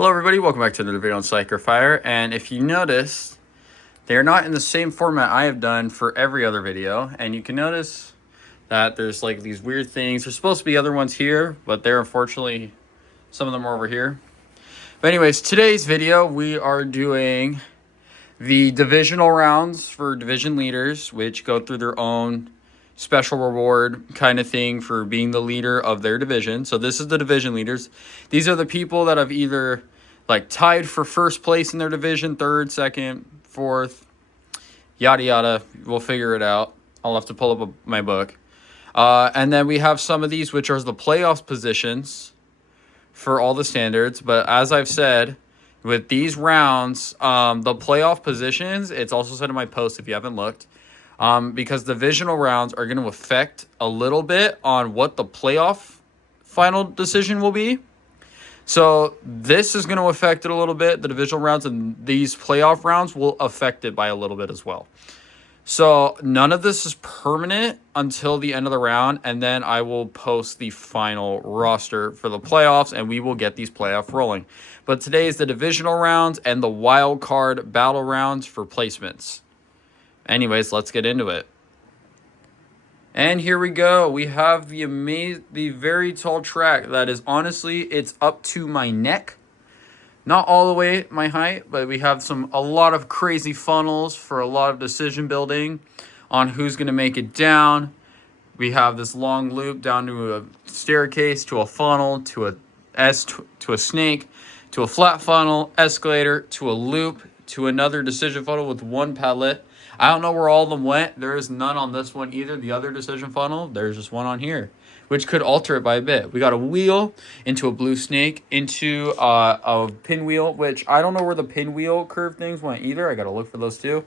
Hello everybody, welcome back to another video on Psych or Fire, and if you notice, they're not in the same format I have done for every other video, and you can notice that there's like these weird things. There's supposed to be other ones here, but they're unfortunately, some of them are over here. But anyways, today's video, we are doing the divisional rounds for division leaders, which go through their own special reward kind of thing for being the leader of their division. So this is the division leaders. These are the people that have either like tied for first place in their division, third, second, fourth, yada yada. We'll figure it out. I'll have to pull up my book. And then we have some of these, which are the playoffs positions for all the standards. But as I've said, with these rounds, the playoff positions, it's also said in my post if you haven't looked, because divisional rounds are going to affect a little bit on what the playoff final decision will be. So this is going to affect it a little bit, the divisional rounds, and these playoff rounds will affect it by a little bit as well. So none of this is permanent until the end of the round, and then I will post the final roster for the playoffs, and we will get these playoff rolling. But today is the divisional rounds and the wild card battle rounds for placements. Anyways, let's get into it. And here we go. We have the very tall track that is honestly, it's up to my neck. Not all the way my height, but we have a lot of crazy funnels for a lot of decision building on who's going to make it down. We have this long loop down to a staircase, to a funnel, to a S, to a snake, to a flat funnel, escalator, to a loop, to another decision funnel with one pallet. I don't know where all of them went. There is none on this one either. The other decision funnel, there's just one on here, which could alter it by a bit. We got a wheel into a blue snake, into a pinwheel, which I don't know where the pinwheel curve things went either. I got to look for those too.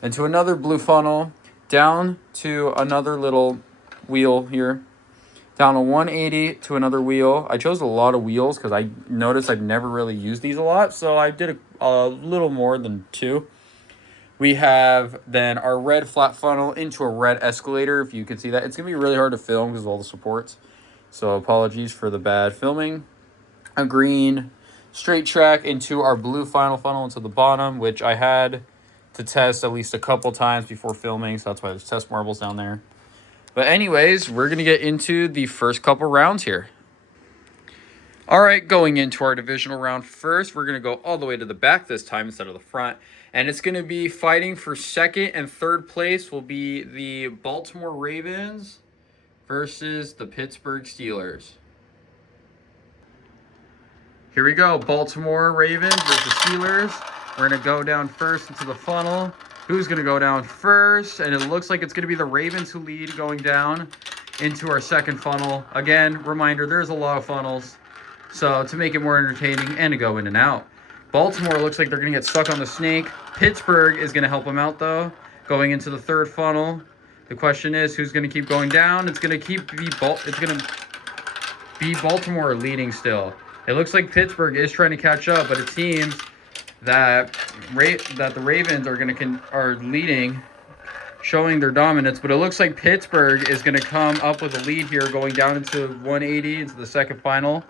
Into another blue funnel, down to another little wheel here, down a 180 to another wheel. I chose a lot of wheels because I noticed I've never really used these a lot, so I did a little more than two. We have then our red flat funnel into a red escalator, if you can see that. It's going to be really hard to film because of all the supports, so apologies for the bad filming. A green straight track into our blue final funnel into the bottom, which I had to test at least a couple times before filming, so that's why there's test marbles down there. But anyways, we're going to get into the first couple rounds here. All right, going into our divisional round first, we're going to go all the way to the back this time instead of the front. And it's going to be fighting for second and third place will be the Baltimore Ravens versus the Pittsburgh Steelers. Here we go, Baltimore Ravens versus Steelers. We're going to go down first into the funnel. Who's going to go down first? And it looks like it's going to be the Ravens who lead going down into our second funnel. Again, reminder, there's a lot of funnels. So to make it more entertaining and to go in and out. Baltimore looks like they're going to get stuck on the snake. Pittsburgh is going to help them out, though, going into the third funnel. The question is, who's going to keep going down? It's going to be Baltimore leading still. It looks like Pittsburgh is trying to catch up, but it seems that the Ravens are leading, showing their dominance. But it looks like Pittsburgh is going to come up with a lead here, going down into 180 into the second final.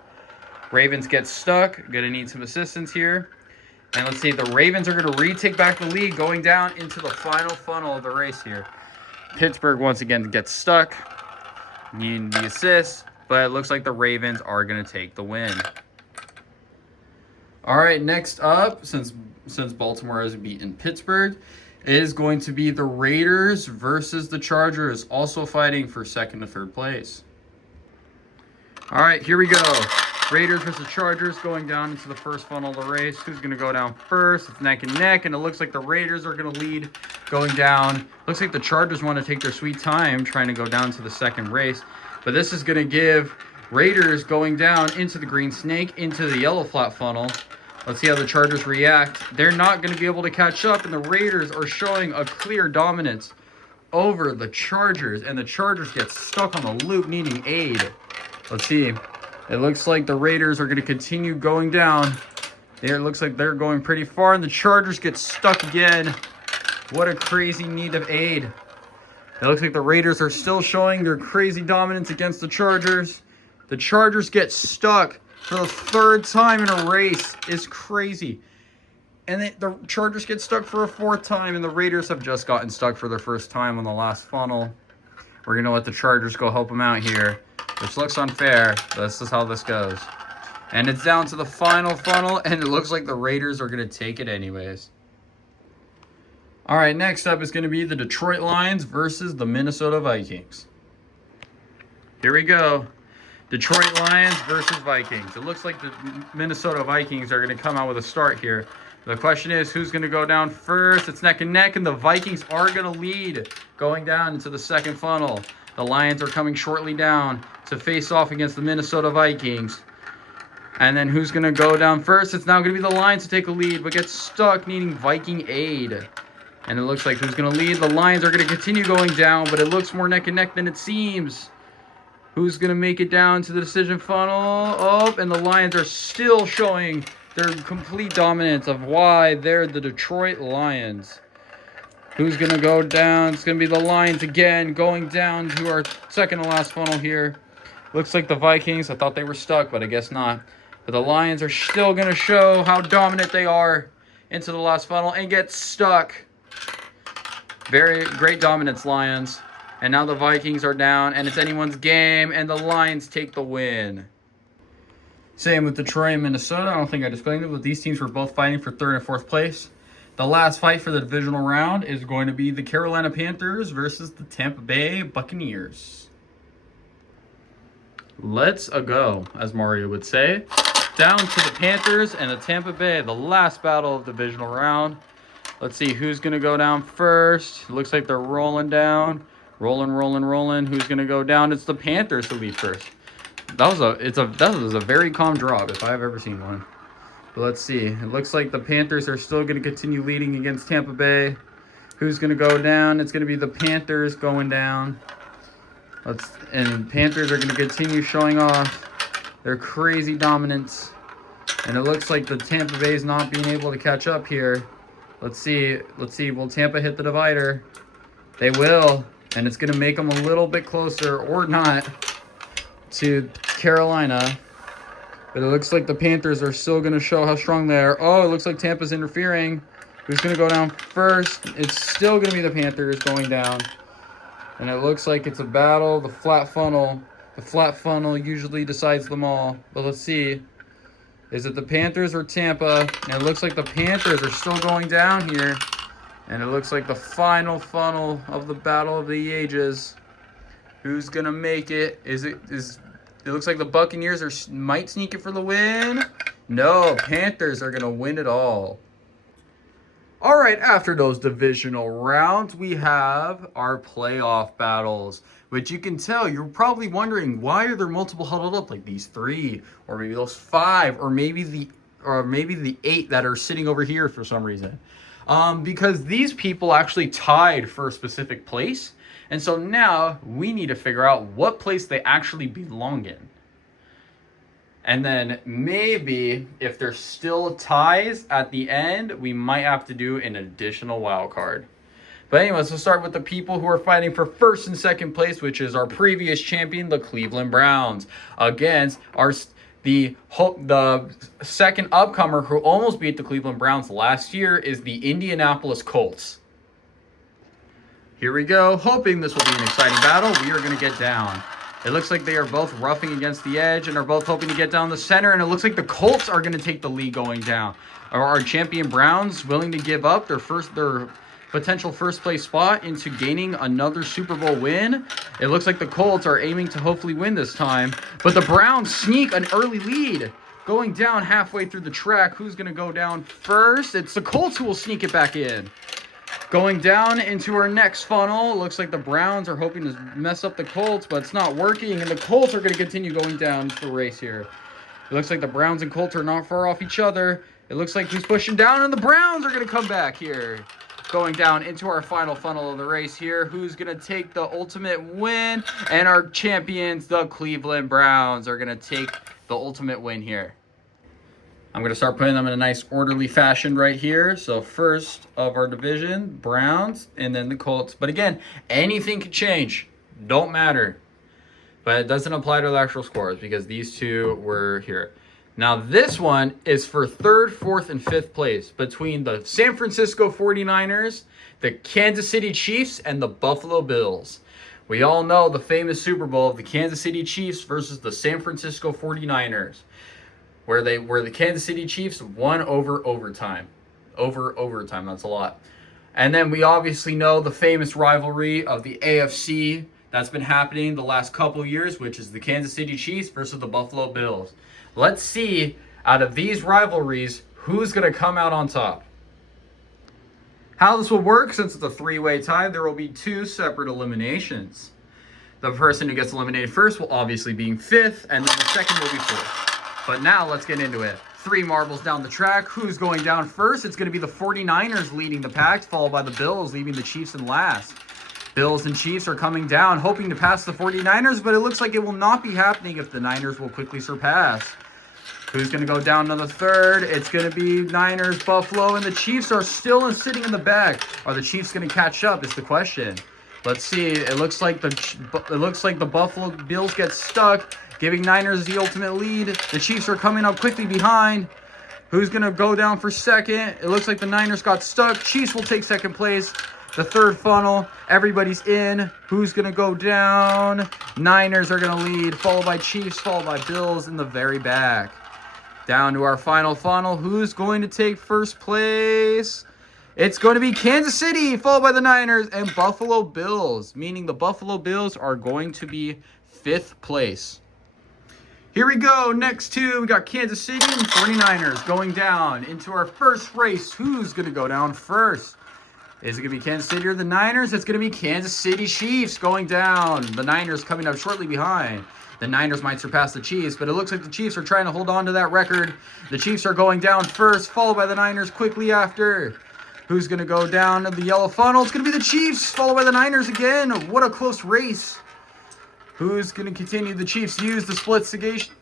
Ravens get stuck. Going to need some assistance here. And let's see, the Ravens are going to retake back the lead going down into the final funnel of the race here. Pittsburgh once again gets stuck. Needing the assist, but it looks like the Ravens are going to take the win. All right, next up, since Baltimore has beaten Pittsburgh, is going to be the Raiders versus the Chargers, also fighting for second and third place. All right, here we go. Raiders versus Chargers going down into the first funnel of the race. Who's going to go down first? It's neck and neck, and it looks like the Raiders are going to lead going down. Looks like the Chargers want to take their sweet time trying to go down to the second race. But this is going to give Raiders going down into the green snake, into the yellow flat funnel. Let's see how the Chargers react. They're not going to be able to catch up, and the Raiders are showing a clear dominance over the Chargers, and the Chargers get stuck on the loop needing aid. Let's see. It looks like the Raiders are going to continue going down. It looks like they're going pretty far, and the Chargers get stuck again. What a crazy need of aid. It looks like the Raiders are still showing their crazy dominance against the Chargers. The Chargers get stuck for the third time in a race is crazy. And the Chargers get stuck for a fourth time, and the Raiders have just gotten stuck for their first time on the last funnel. We're going to let the Chargers go help them out here, which looks unfair. This is how this goes. And it's down to the final funnel, and it looks like the Raiders are going to take it anyways. All right, next up is going to be the Detroit Lions versus the Minnesota Vikings. Here we go. Detroit Lions versus Vikings. It looks like the Minnesota Vikings are going to come out with a start here. The question is, who's going to go down first? It's neck and neck, and the Vikings are going to lead going down into the second funnel. The Lions are coming shortly down to face off against the Minnesota Vikings. And then who's going to go down first? It's now going to be the Lions to take a lead, but get stuck needing Viking aid. And it looks like who's going to lead? The Lions are going to continue going down, but it looks more neck and neck than it seems. Who's going to make it down to the decision funnel? Oh, and the Lions are still showing their complete dominance of why they're the Detroit Lions. Who's going to go down? It's going to be the Lions again, going down to our second to last funnel here. Looks like the Vikings. I thought they were stuck, but I guess not. But the Lions are still going to show how dominant they are into the last funnel and get stuck. Very great dominance, Lions. And now the Vikings are down, and it's anyone's game, and the Lions take the win. Same with Detroit and Minnesota. I don't think I explained it, but these teams were both fighting for third and fourth place. The last fight for the divisional round is going to be the Carolina Panthers versus the Tampa Bay Buccaneers. Let's go, as Mario would say. Down to the Panthers and the Tampa Bay, the last battle of the divisional round. Let's see who's going to go down first. It looks like they're rolling down. Rolling. Who's going to go down? It's the Panthers to lead first. That was a very calm drop if I've ever seen one. But let's see. It looks like the Panthers are still going to continue leading against Tampa Bay. Who's going to go down? It's going to be the Panthers going down. And Panthers are going to continue showing off their crazy dominance. And it looks like the Tampa Bay is not being able to catch up here. Let's see. Will Tampa hit the divider? They will. And it's going to make them a little bit closer, or not, to Carolina. But it looks like the Panthers are still going to show how strong they are. Oh, it looks like Tampa's interfering. Who's going to go down first? It's still going to be the Panthers going down. And it looks like it's a battle. The flat funnel usually decides them all. But let's see. Is it the Panthers or Tampa? And it looks like the Panthers are still going down here. And it looks like the final funnel of the battle of the ages. Who's going to make it? It looks like the Buccaneers might sneak it for the win. No, Panthers are going to win it all. All right, after those divisional rounds, we have our playoff battles, which you can tell, you're probably wondering, why are there multiple huddled up like these 3, or maybe those 5, or maybe the 8 that are sitting over here for some reason. Because these people actually tied for a specific place. And so now we need to figure out what place they actually belong in. And then maybe if there's still ties at the end, we might have to do an additional wild card. But anyways, let's start with the people who are fighting for first and second place, which is our previous champion, the Cleveland Browns, against the second upcomer who almost beat the Cleveland Browns last year is the Indianapolis Colts. Here we go, hoping this will be an exciting battle. We are going to get down. It looks like they are both roughing against the edge and are both hoping to get down the center. And it looks like the Colts are going to take the lead going down. Are our champion Browns willing to give up their potential first place spot into gaining another Super Bowl win? It looks like the Colts are aiming to hopefully win this time. But the Browns sneak an early lead. Going down halfway through the track. Who's going to go down first? It's the Colts who will sneak it back in. Going down into our next funnel, it looks like the Browns are hoping to mess up the Colts, but it's not working, and the Colts are going to continue going down the race here. It looks like the Browns and Colts are not far off each other. It looks like who's pushing down, and the Browns are going to come back here. Going down into our final funnel of the race here. Who's going to take the ultimate win? And our champions, the Cleveland Browns, are going to take the ultimate win here. I'm going to start putting them in a nice orderly fashion right here. So first of our division, Browns, and then the Colts. But again, anything could change. Don't matter. But it doesn't apply to the actual scores because these two were here. Now this one is for 3rd, 4th, and 5th place between the San Francisco 49ers, the Kansas City Chiefs, and the Buffalo Bills. We all know the famous Super Bowl of the Kansas City Chiefs versus the San Francisco 49ers, where the Kansas City Chiefs won over overtime. Over overtime, that's a lot. And then we obviously know the famous rivalry of the AFC that's been happening the last couple years, which is the Kansas City Chiefs versus the Buffalo Bills. Let's see, out of these rivalries, who's going to come out on top. How this will work, since it's a 3-way tie, there will be 2 separate eliminations. The person who gets eliminated first will obviously be 5th, and then the second will be 4th. But now let's get into it. 3 marbles down the track. Who's going down first? It's going to be the 49ers leading the pack, followed by the Bills, leaving the Chiefs in last. Bills and Chiefs are coming down, hoping to pass the 49ers, but it looks like it will not be happening if the Niners will quickly surpass. Who's going to go down to the 3rd? It's going to be Niners, Buffalo, and the Chiefs are still sitting in the back. Are the Chiefs going to catch up is the question. Let's see. It looks like the Buffalo Bills get stuck, giving Niners the ultimate lead. The Chiefs are coming up quickly behind. Who's going to go down for 2nd? It looks like the Niners got stuck. Chiefs will take 2nd place. The 3rd funnel, everybody's in. Who's going to go down? Niners are going to lead, followed by Chiefs, followed by Bills in the very back. Down to our final funnel. Who's going to take 1st place? It's going to be Kansas City, followed by the Niners and Buffalo Bills, meaning the Buffalo Bills are going to be 5th place. Here we go. Next 2, we got Kansas City and 49ers going down into our first race. Who's going to go down first? Is it going to be Kansas City or the Niners? It's going to be Kansas City Chiefs going down. The Niners coming up shortly behind. The Niners might surpass the Chiefs, but it looks like the Chiefs are trying to hold on to that record. The Chiefs are going down first, followed by the Niners quickly after. Who's going to go down to the yellow funnel? It's going to be the Chiefs, followed by the Niners again. What a close race. Who's going to continue? The Chiefs use the split segation.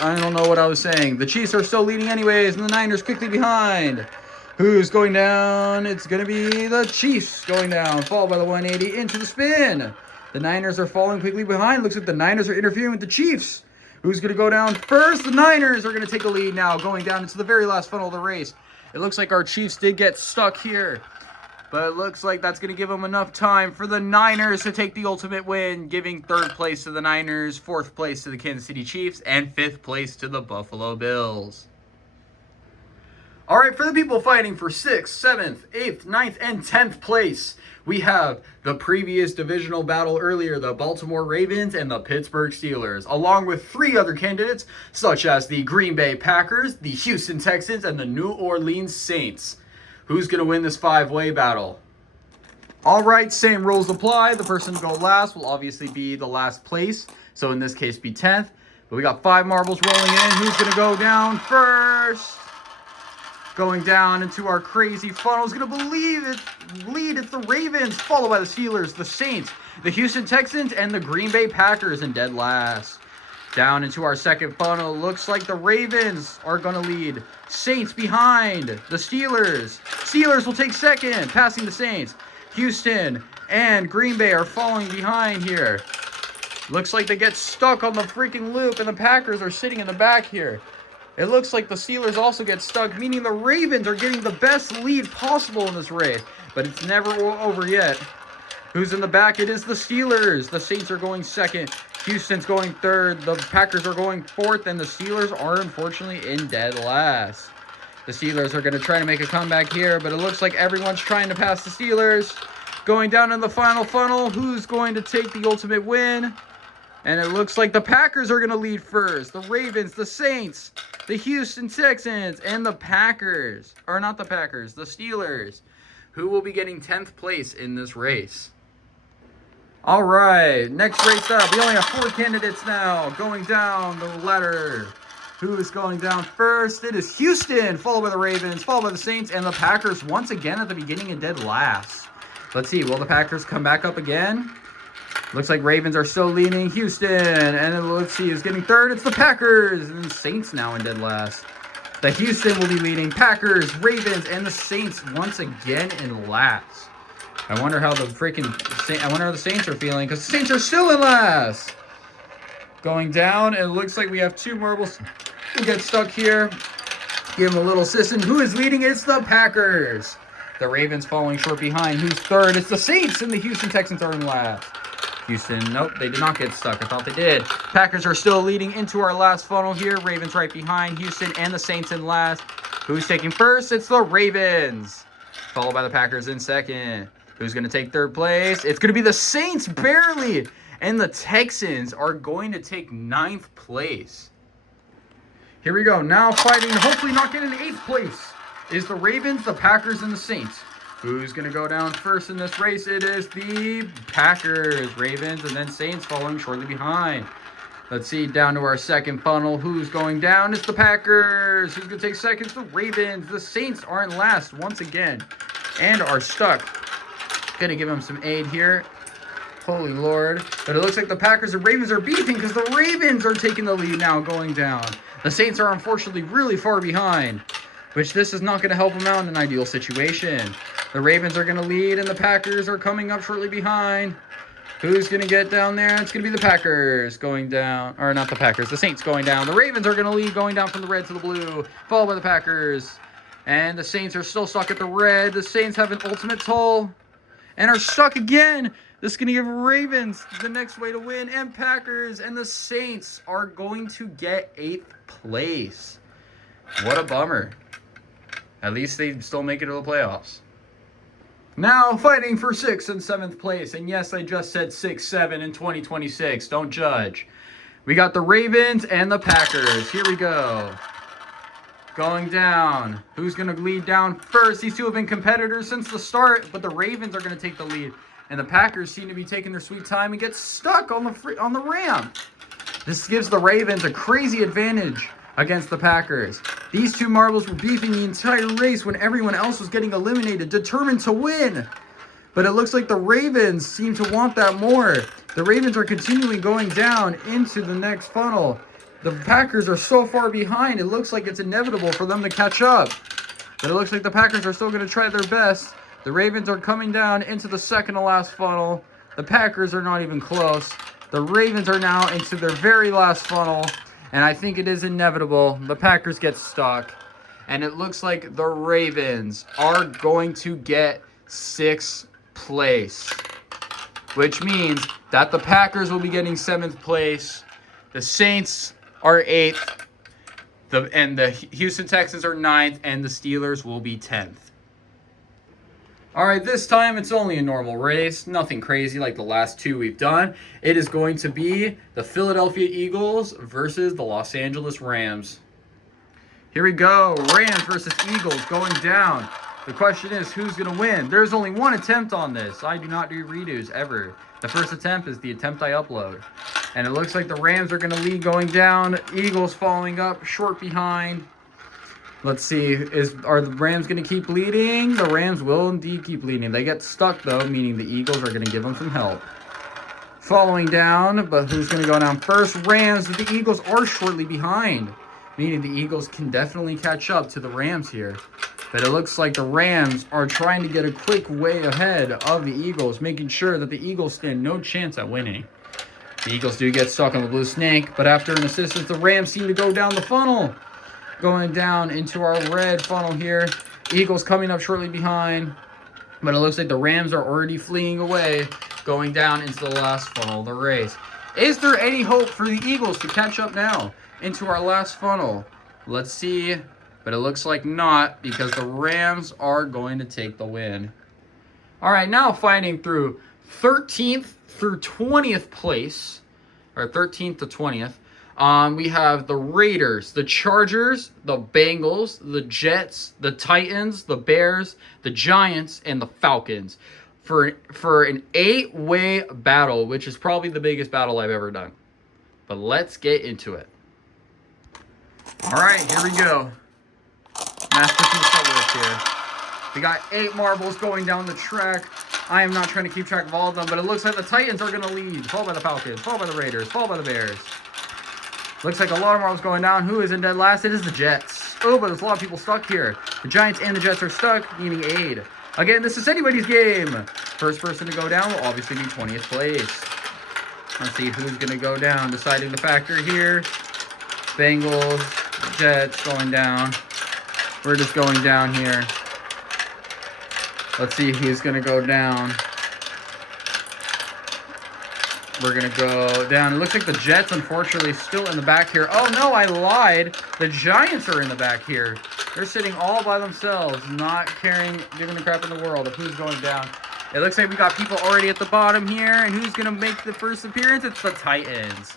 I don't know what I was saying. The Chiefs are still leading anyways, and the Niners quickly behind. Who's going down? It's going to be the Chiefs going down, followed by the 180 into the spin. The Niners are falling quickly behind. Looks like the Niners are interfering with the Chiefs. Who's going to go down first? The Niners are going to take a lead now, going down into the very last funnel of the race. It looks like our Chiefs did get stuck here, but it looks like that's going to give them enough time for the Niners to take the ultimate win, giving 3rd place to the Niners, 4th place to the Kansas City Chiefs, and 5th place to the Buffalo Bills. All right, for the people fighting for 6th, 7th, 8th, 9th, and 10th place, we have the previous divisional battle earlier, the Baltimore Ravens and the Pittsburgh Steelers, along with 3 other candidates, such as the Green Bay Packers, the Houston Texans, and the New Orleans Saints. Who's going to win this 5-way battle? All right, same rules apply. The person to go last will obviously be the last place, so in this case be 10th. But we got 5 marbles rolling in. Who's going to go down first? Going down into our crazy funnel is going to lead. It's the Ravens, followed by the Steelers, the Saints, the Houston Texans, and the Green Bay Packers in dead last. Down into our 2nd funnel, looks like the Ravens are going to lead. Saints behind the Steelers. Steelers will take 2nd, passing the Saints. Houston and Green Bay are falling behind here. Looks like they get stuck on the freaking loop, and the Packers are sitting in the back here. It looks like the Steelers also get stuck, meaning the Ravens are getting the best lead possible in this race. But it's never over yet. Who's in the back? It is the Steelers. The Saints are going 2nd. Houston's going 3rd. The Packers are going 4th. And the Steelers are unfortunately in dead last. The Steelers are going to try to make a comeback here, but it looks like everyone's trying to pass the Steelers. Going down in the final funnel, who's going to take the ultimate win? And it looks like the Packers are going to lead first. The Ravens, the Saints, the Houston Texans, and the Packers. Or not the Packers, the Steelers. Who will be getting 10th place in this race? All right, next race up. We only have 4 candidates now going down the ladder. Who is going down first? It is Houston, followed by the Ravens, followed by the Saints, and the Packers once again at the beginning and dead last. Let's see, will the Packers come back up again? Looks like Ravens are still leading Houston, and then let's see who's getting 3rd. It's the Packers, and the Saints now in dead last. The Houston will be leading Packers, Ravens, and the Saints once again in last. I wonder how the Saints are feeling, because the Saints are still in last. Going down, it looks like we have 2 marbles will get stuck here. Give him a little assist. And who is leading? It's the Packers. The Ravens following short behind. Who's third? It's the Saints, and the Houston Texans are in last. Houston, nope, they did not get stuck. I thought they did. Packers are still leading into our last funnel here. Ravens right behind. Houston and the Saints in last. Who's taking first? It's the Ravens. Followed by the Packers in second. Who's going to take third place? It's going to be the Saints, barely. And the Texans are going to take 9th place. Here we go. Now fighting to hopefully not get in 8th place is the Ravens, the Packers, and the Saints. Who's going to go down first in this race? It is the Packers, Ravens, and then Saints following shortly behind. Let's see, down to our second funnel. Who's going down? It's the Packers. Who's going to take second? It's the Ravens. The Saints are in last once again and are stuck. Going to give them some aid here. Holy Lord. But it looks like the Packers and Ravens are beefing because the Ravens are taking the lead now going down. The Saints are unfortunately really far behind, which this is not going to help them out in an ideal situation. The Ravens are going to lead and the Packers are coming up shortly behind. Who's going to get down there? It's going to be the Packers going down. Or not the Packers, the Saints going down. The Ravens are going to lead going down from the red to the blue, followed by the Packers. And the Saints are still stuck at the red. The Saints have an ultimate toll and are stuck again. This is going to give Ravens the next way to win. And Packers and the Saints are going to get 8th place. What a bummer. At least they still make it to the playoffs. Now fighting for 6th and 7th place. And yes, I just said 6, 7 in 2026. Don't judge. We got the Ravens and the Packers. Here we go. Going down. Who's going to lead down first? These two have been competitors since the start, but the Ravens are going to take the lead. And the Packers seem to be taking their sweet time and get stuck on the ramp. This gives the Ravens a crazy advantage against the Packers. These two marbles were beefing the entire race when everyone else was getting eliminated, determined to win. But it looks like the Ravens seem to want that more. The Ravens are continuing going down into the next funnel. The Packers are so far behind, it looks like it's inevitable for them to catch up. But it looks like the Packers are still going to try their best. The Ravens are coming down into the second to last funnel. The Packers are not even close. The Ravens are now into their very last funnel. And I think it is inevitable. The Packers get stuck. And it looks like the Ravens are going to get 6th place. Which means that the Packers will be getting 7th place. The Saints are 8th. And the Houston Texans are 9th. And the Steelers will be 10th. Alright, this time it's only a normal race. Nothing crazy like the last two we've done. It is going to be the Philadelphia Eagles versus the Los Angeles Rams. Here we go. Rams versus Eagles going down. The question is, who's going to win? There's only one attempt on this. I do not do redos ever. The first attempt is the attempt I upload. And it looks like the Rams are going to lead going down. Eagles following up, short behind. Let's see, are the Rams going to keep leading? The Rams will indeed keep leading. They get stuck, though, meaning the Eagles are going to give them some help. Following down, but who's going to go down first? Rams, but the Eagles are shortly behind, meaning the Eagles can definitely catch up to the Rams here. But it looks like the Rams are trying to get a quick way ahead of the Eagles, making sure that the Eagles stand no chance at winning. The Eagles do get stuck on the blue snake, but after an assistance, the Rams seem to go down the funnel. Going down into our red funnel here. Eagles coming up shortly behind. But it looks like the Rams are already fleeing away, going down into the last funnel of the race. Is there any hope for the Eagles to catch up now into our last funnel? Let's see. But it looks like not, because the Rams are going to take the win. All right, now fighting through 13th through 20th place, or 13th to 20th. We have the Raiders, the Chargers, the Bengals, the Jets, the Titans, the Bears, the Giants, and the Falcons for an 8-way battle, which is probably the biggest battle I've ever done. But let's get into it. All right, here we go. Masterpiece footwork here. We got 8 marbles going down the track. I am not trying to keep track of all of them, but it looks like the Titans are going to lead, followed by the Falcons, followed by the Raiders, followed by the Bears. Looks like a lot of marbles going down. Who is in dead last? It is the Jets. Oh, but there's a lot of people stuck here. The Giants and the Jets are stuck, needing aid. Again, this is anybody's game. First person to go down will obviously be 20th place. Let's see who's going to go down. Deciding the factor here. Bengals Jets going down. We're just going down here. Let's see who's going to go down. We're going to go down. It looks like the Jets, unfortunately, still in the back here. Oh, no, I lied. The Giants are in the back here. They're sitting all by themselves, not caring, giving a crap in the world of who's going down. It looks like we got people already at the bottom here. And who's going to make the first appearance? It's the Titans.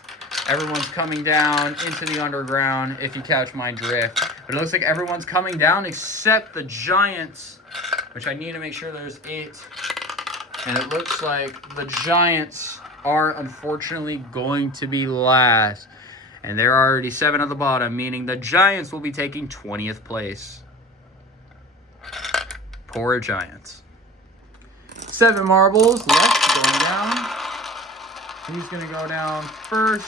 Everyone's coming down into the underground, if you catch my drift. But it looks like everyone's coming down except the Giants, which I need to make sure there's 8. And it looks like the Giants are unfortunately going to be last. And there are already 7 at the bottom, meaning the Giants will be taking 20th place. Poor Giants. 7 marbles left going down. Who's going to go down first?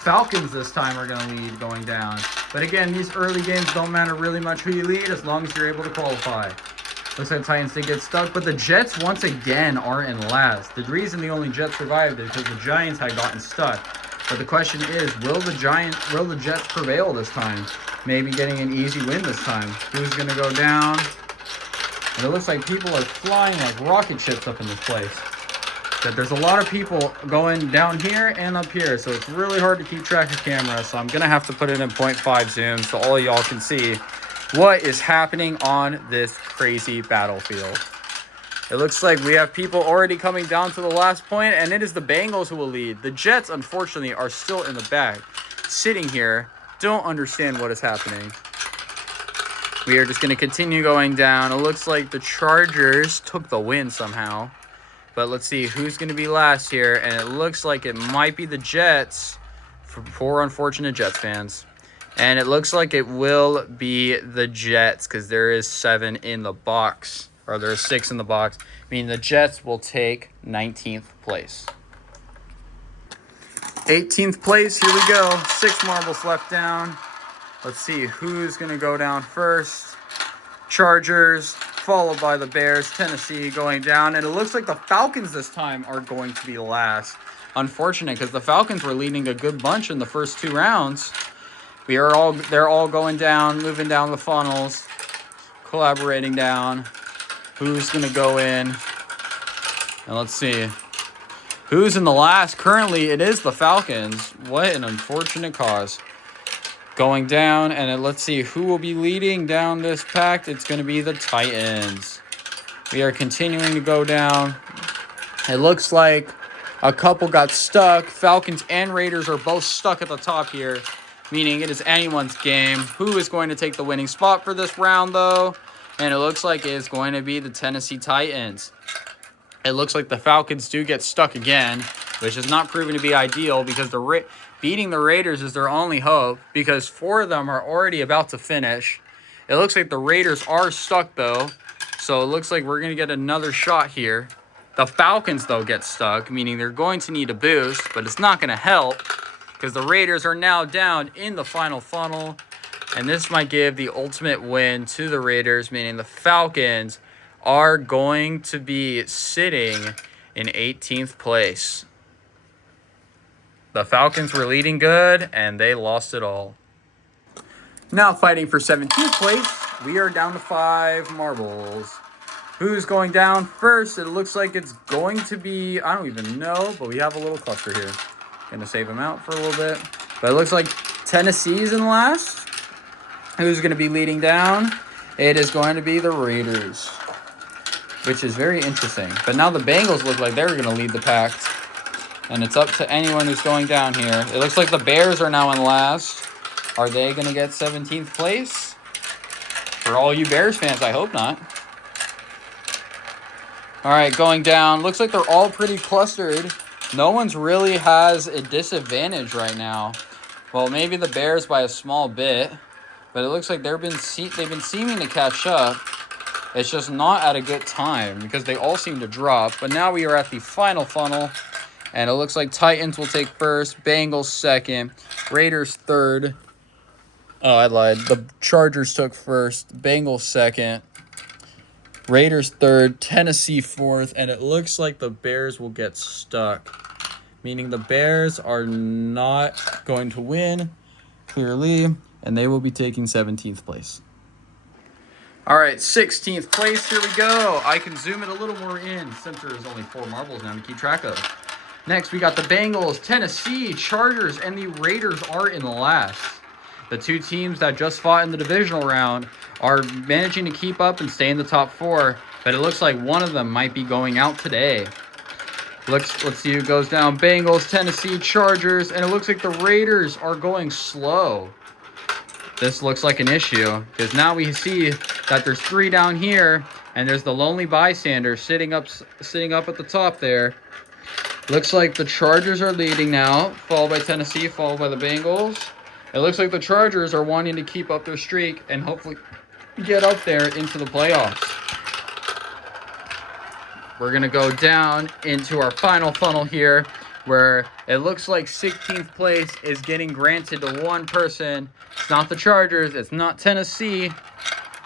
Falcons this time are going to lead going down. But again, these early games don't matter really much who you lead as long as you're able to qualify. Looks like the Titans did get stuck, but the Jets once again are in last. The reason the only Jets survived is because the Giants had gotten stuck. But the question is, will the Jets prevail this time? Maybe getting an easy win this time. Who's going to go down? And it looks like people are flying like rocket ships up in this place. That there's a lot of people going down here and up here, so it's really hard to keep track of camera. So I'm going to have to put it in 0.5 zoom so all y'all can see what is happening on this crazy battlefield. It looks like we have people already coming down to the last point, and it is the Bengals who will lead. The Jets, unfortunately, are still in the back, sitting here, don't understand what is happening. We are just going to continue going down. It looks like the Chargers took the win somehow. But let's see who's going to be last here. And it looks like it might be the Jets. For poor, unfortunate Jets fans. And it looks like it will be the Jets because there is 7 in the box. Or there is 6 in the box. Meaning the Jets will take 19th place. 18th place. Here we go. 6 marbles left down. Let's see who's going to go down first. Chargers, followed by the Bears, Tennessee going down. And it looks like the Falcons this time are going to be last. Unfortunate, because the Falcons were leading a good bunch in the first 2 rounds. They're all going down, moving down the funnels, collaborating down. Who's going to go in? And let's see. Who's in the last? Currently, it is the Falcons. What an unfortunate cause. Going down, and let's see who will be leading down this pack. It's going to be the Titans. We are continuing to go down. It looks like a couple got stuck. Falcons and Raiders are both stuck at the top here, meaning it is anyone's game. Who is going to take the winning spot for this round, though? And it looks like it's going to be the Tennessee Titans. It looks like the Falcons do get stuck again, which is not proven to be ideal because beating the Raiders is their only hope because 4 of them are already about to finish. It looks like the Raiders are stuck, though, so it looks like we're going to get another shot here. The Falcons, though, get stuck, meaning they're going to need a boost, but it's not going to help because the Raiders are now down in the final funnel, and this might give the ultimate win to the Raiders, meaning the Falcons are going to be sitting in 18th place. The Falcons were leading good, and they lost it all. Now fighting for 17th place, we are down to 5 marbles. Who's going down first? It looks like it's going to be, I don't even know, but we have a little cluster here. Gonna save him out for a little bit. But it looks like Tennessee's in last. Who's going to be leading down? It is going to be the Raiders, which is very interesting. But now the Bengals look like they're going to lead the pack. And it's up to anyone who's going down here. It looks like the Bears are now in last. Are they going to get 17th place? For all you Bears fans, I hope not. All right, going down. Looks like they're all pretty clustered. No one's really has a disadvantage right now. Well, maybe the Bears by a small bit. But it looks like they've been seeming to catch up. It's just not at a good time because they all seem to drop. But now we are at the final funnel. And it looks like Titans will take first, Bengals second, Raiders third. Oh, I lied. The Chargers took first, Bengals second, Raiders third, Tennessee fourth. And it looks like the Bears will get stuck. Meaning the Bears are not going to win, clearly. and they will be taking 17th place. All right, 16th place, here we go. I can zoom it a little more in since there's only 4 marbles now to keep track of. Next, we got the Bengals, Tennessee, Chargers, and the Raiders are in last. The 2 teams that just fought in the divisional round are managing to keep up and stay in the top 4, but it looks like one of them might be going out today. Let's see who goes down. Bengals, Tennessee, Chargers, and it looks like the Raiders are going slow. This looks like an issue because now we see that there's 3 down here, and there's the lonely bystander sitting up at the top there. Looks like the Chargers are leading now, followed by Tennessee, followed by the Bengals. It looks like the Chargers are wanting to keep up their streak and hopefully get up there into the playoffs. We're going to go down into our final funnel here, where it looks like 16th place is getting granted to one person. It's not the Chargers. It's not Tennessee.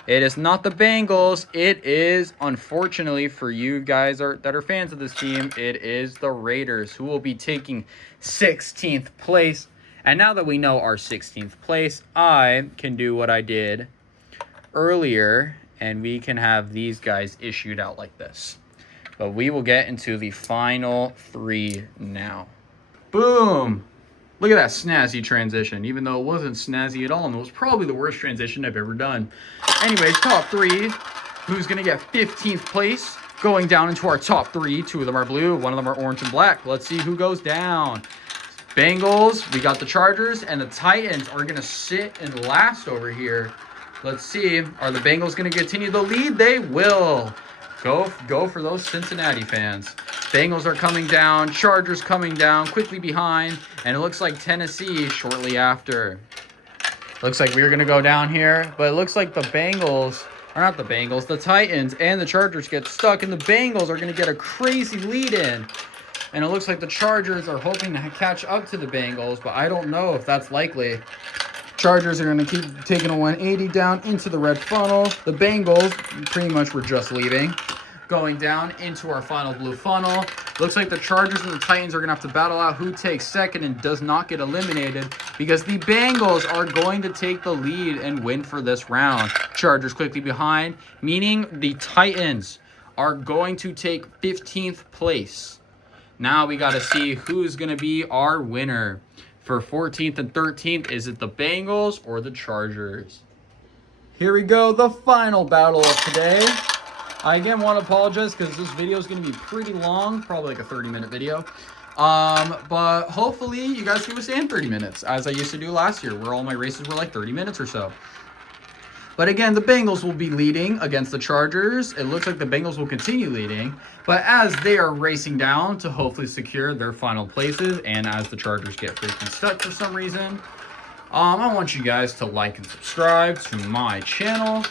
It is not the Bengals. It is, unfortunately for you guys that are fans of this team, it is the Raiders, who will be taking 16th place. And now that we know our 16th place, I can do what I did earlier, and we can have these guys issued out like this. But we will get into the final 3 now. Boom! Look at that snazzy transition, even though it wasn't snazzy at all, and it was probably the worst transition I've ever done. Anyways, top 3. Who's going to get 15th place? Going down into our top 3. 2 of them are blue, 1 of them are orange and black. Let's see who goes down. Bengals, we got the Chargers, and the Titans are going to sit in last over here. Let's see. Are the Bengals going to continue the lead? They will. Go for those Cincinnati fans. Bengals are coming down. Chargers coming down quickly behind. And it looks like Tennessee shortly after. Looks like we're going to go down here. But it looks like the Bengals, or not the Bengals, the Titans and the Chargers get stuck. And the Bengals are going to get a crazy lead in. And it looks like the Chargers are hoping to catch up to the Bengals. But I don't know if that's likely. Chargers are going to keep taking a 180 down into the red funnel. The Bengals pretty much were just leaving. Going down into our final blue funnel. Looks like the Chargers and the Titans are going to have to battle out who takes second and does not get eliminated, because the Bengals are going to take the lead and win for this round. Chargers quickly behind, meaning the Titans are going to take 15th place. Now we got to see who's going to be our winner. For 14th and 13th, is it the Bengals or the Chargers? Here we go, the final battle of today. I again want to apologize because this video is going to be pretty long, probably like a 30-minute video. But hopefully you guys can withstand 30 minutes, as I used to do last year, where all my races were like 30 minutes or so. But again, the Bengals will be leading against the Chargers. It looks like the Bengals will continue leading. But as they are racing down to hopefully secure their final places, and as the Chargers get freaking stuck for some reason, I want you guys to like and subscribe to my channel.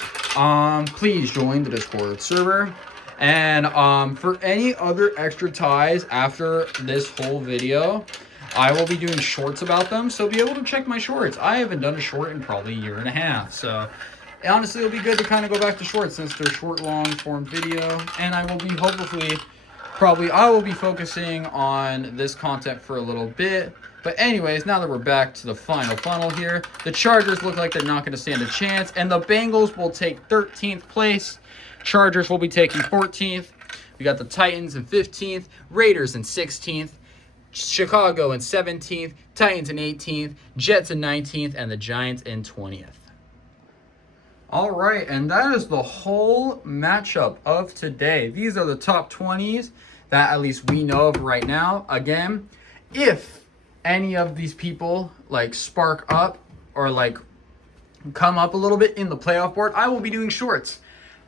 Please join the Discord server. And for any other extra ties after this whole video, I will be doing shorts about them. So be able to check my shorts. I haven't done a short in probably a year and a half. So honestly, it'll be good to kind of go back to shorts since they're short, long form video. And I will be I will be focusing on this content for a little bit. But anyways, now that we're back to the final funnel here, the Chargers look like they're not going to stand a chance. And the Bengals will take 13th place. Chargers will be taking 14th. We got the Titans in 15th. Raiders in 16th. Chicago in 17th. Titans in 18th. Jets in 19th. And the Giants in 20th. All right, and that is the whole matchup of today. These are the top 20s that at least we know of right now. Again, if any of these people like spark up or like come up a little bit in the playoff board, I will be doing shorts.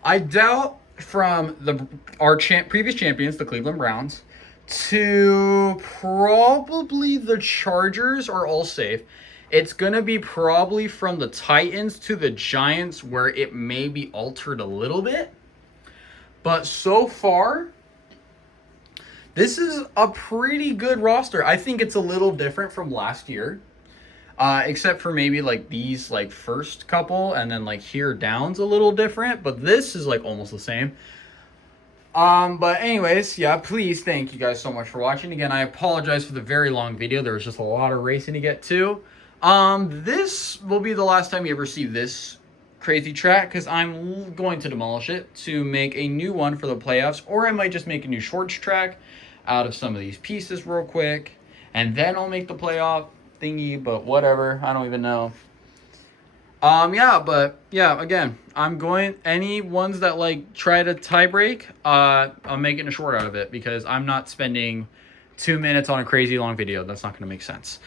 I doubt from our previous champions, the Cleveland Browns, to probably the Chargers are all safe. It's going to be probably from the Titans to the Giants where it may be altered a little bit. But so far, this is a pretty good roster. I think it's a little different from last year. Except for maybe like these like first couple and then like here down's a little different. But this is like almost the same. But anyways, yeah, please thank you guys so much for watching. Again, I apologize for the very long video. There was just a lot of racing to get to. This will be the last time you ever see this crazy track because I'm going to demolish it to make a new one for the playoffs, or I might just make a new shorts track out of some of these pieces real quick, and then I'll make the playoff thingy, but whatever, I don't even know. Yeah, but yeah, again, I'm going, any ones that like try to tie break, I'm making a short out of it because I'm not spending 2 minutes on a crazy long video. That's not going to make sense.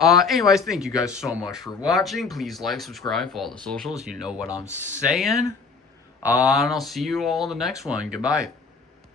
Anyways, thank you guys so much for watching. Please like, subscribe, follow the socials. You know what I'm saying. And I'll see you all in the next one. Goodbye.